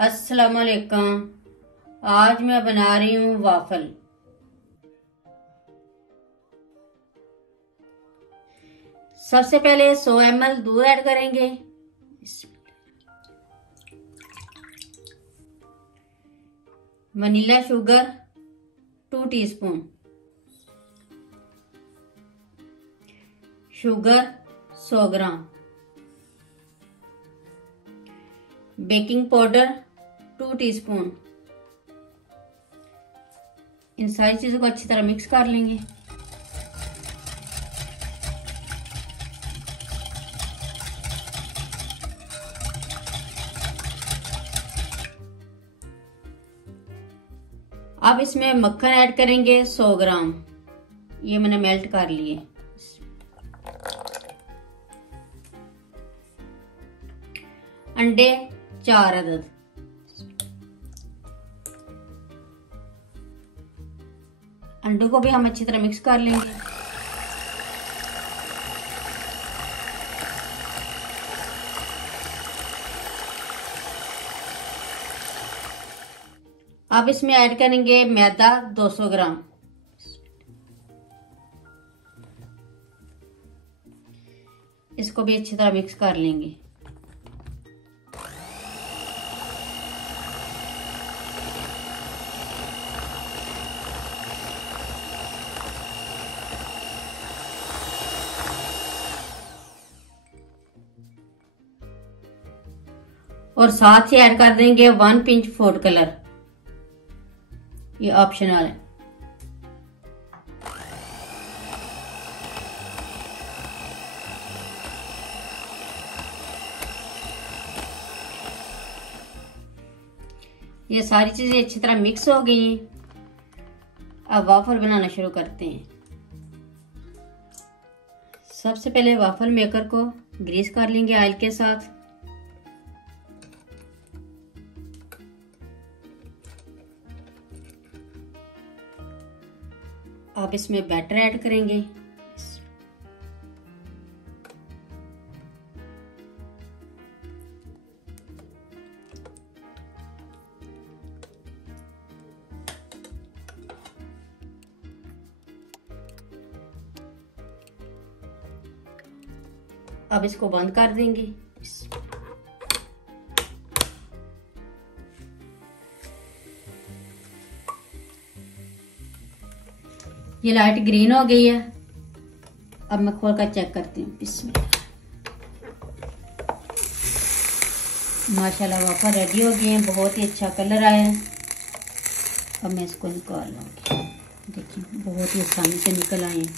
अस्सलाम वालेकुम। आज मैं बना रही हूँ वाफल। सबसे पहले 100 ml दूध ऐड करेंगे। वनीला शुगर 2 टीस्पून, शुगर 100 ग्राम, बेकिंग पाउडर 2 टीस्पून। इन सारी चीजों को अच्छी तरह मिक्स कर लेंगे। अब इसमें मक्खन ऐड करेंगे 100 ग्राम। ये मैंने मेल्ट कर लिए। अंडे 4 अदद, अंडों को भी हम अच्छी तरह मिक्स कर लेंगे। अब इसमें ऐड करेंगे मैदा 200 ग्राम। इसको भी अच्छी तरह मिक्स कर लेंगे। और साथ ही ऐड कर देंगे 1 पिंच फूड कलर। ये ऑप्शनल है। ये सारी चीजें अच्छी तरह मिक्स हो गई हैं। अब वाफल बनाना शुरू करते हैं। सबसे पहले वाफल मेकर को ग्रीस कर लेंगे ऑयल के साथ। अब इसमें बैटर ऐड करेंगे। अब इसको बंद कर देंगे। ये लाइट ग्रीन हो गई है। अब मैं खोल कर चेक करती हूँ। बिस्मिल्लाह, माशाल्लाह वाफल रेडी हो गए हैं। बहुत ही अच्छा कलर आया है। अब मैं इसको निकाल लूँगी। देखिए बहुत ही आसानी से निकल आए हैं।